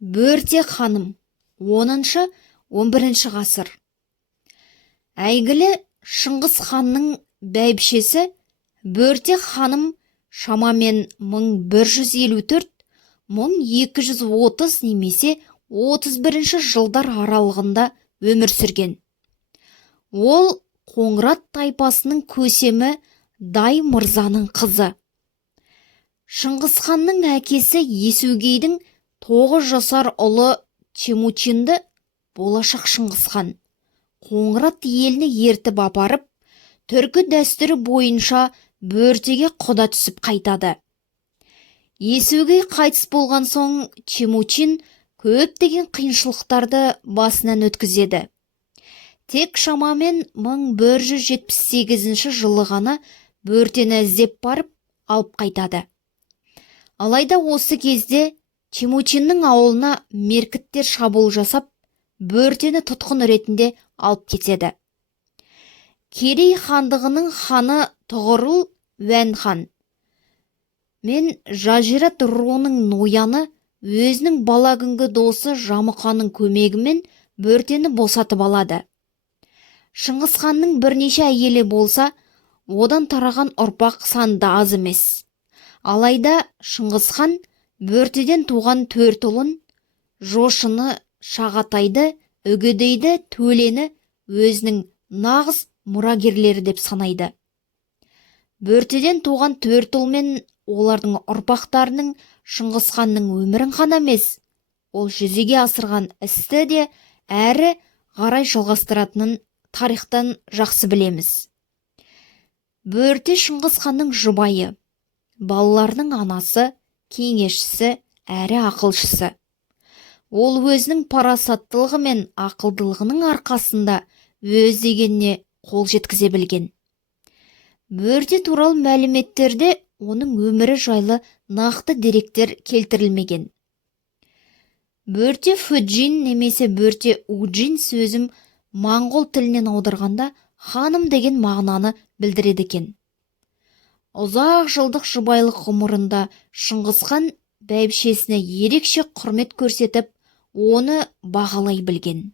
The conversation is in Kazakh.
Бөрте ханым 10-11 ғасыр. Әйгілі Шыңғыс ханның бәйбішесі Бөрте ханым шамамен 1154-1230 немесе 31 жылдар аралығында өмір сүрген. Ол Қоңырат тайпасының көсемі Дай мырзаның қызы. Шыңғыс ханның әкесі Есугейдің 9 жасар ұлы Темучинді болашақ Шыңғыс хан Қоңырат еліне ертіп апарып, түркі дәстүрі бойынша Бөртеге құда түсіп қайтады. Есугей қайтыс болған соң Темучин көптеген қиыншылықтарды басынан өткізеді. Тек шамамен 1178 жылы ғана Бөртені іздеп барып алып қайтады. Алайда осы кезде Темучиннің ауылына меркіттер шабуыл жасап, Бөртені тұтқын ретінде алып кетеді. Керей хандығының ханы Тұғырыл Уән хан мен Жажират руының нояны өзінің бала күнгі досы Жамұқаның көмегімен Бөртені босатып алады. Шыңғыс ханның бірнеше әйелі болса, одан тараған ұрпақ саны да аз емес. Алайда Шыңғыс хан Бөртеден туған 4 ұлын, Жошыны, Шағатайды, Үгедейді, Төлені өзінің нағыз мұрагерлері деп санайды. Бөртеден туған 4 ұл мен олардың ұрпақтарының Шыңғыс ханның өмірін ғана емес, ол жүзеге асырған істі де әрі қарай жалғастыратынын тарихтан жақсы білеміз. Бөрте Шыңғыс ханның жұбайы, балаларының анасы, кеңесшісі әрі ақылшысы. Ол өзінің парасаттылығы мен ақылдылығының арқасында өз дегеніне қол жеткізе білген. Бөрте туралы мәліметтерде оның өмірі жайлы нақты деректер келтірілмеген. Бөрте Фуджин немесе Бөрте Уджин сөзім моңғол тілінен аударғанда ханым деген мағынаны білдіреді екен. Ұзақ жылдық жұбайлық ғұмырында Шыңғыс хан бәйбішесіне ерекше құрмет көрсетіп, оны бағалай білген.